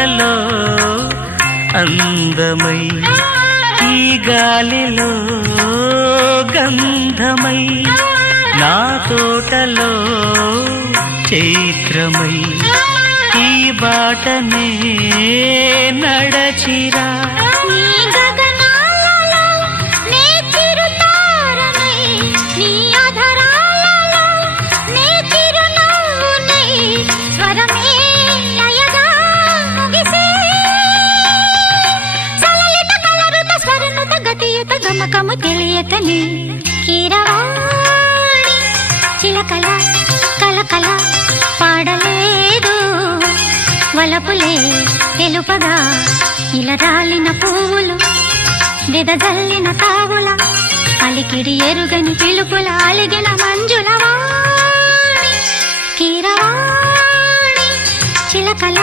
కలలో అందమై ఈ గాలిలో గంధమై నా తోటలో చైత్రమై ఈ బాటనే నడచిరా గమకము తెలియకని కీరవాణి చిలకల కలకల పాడలేదు వలపులే తెలుపగా ఇలా రాలిన పువ్వులు వెదజల్లిన తావుల అలికిడి ఎరుగని పిలుపుల అలిగిన మంజుల వాణి కీరవాణి చిలకల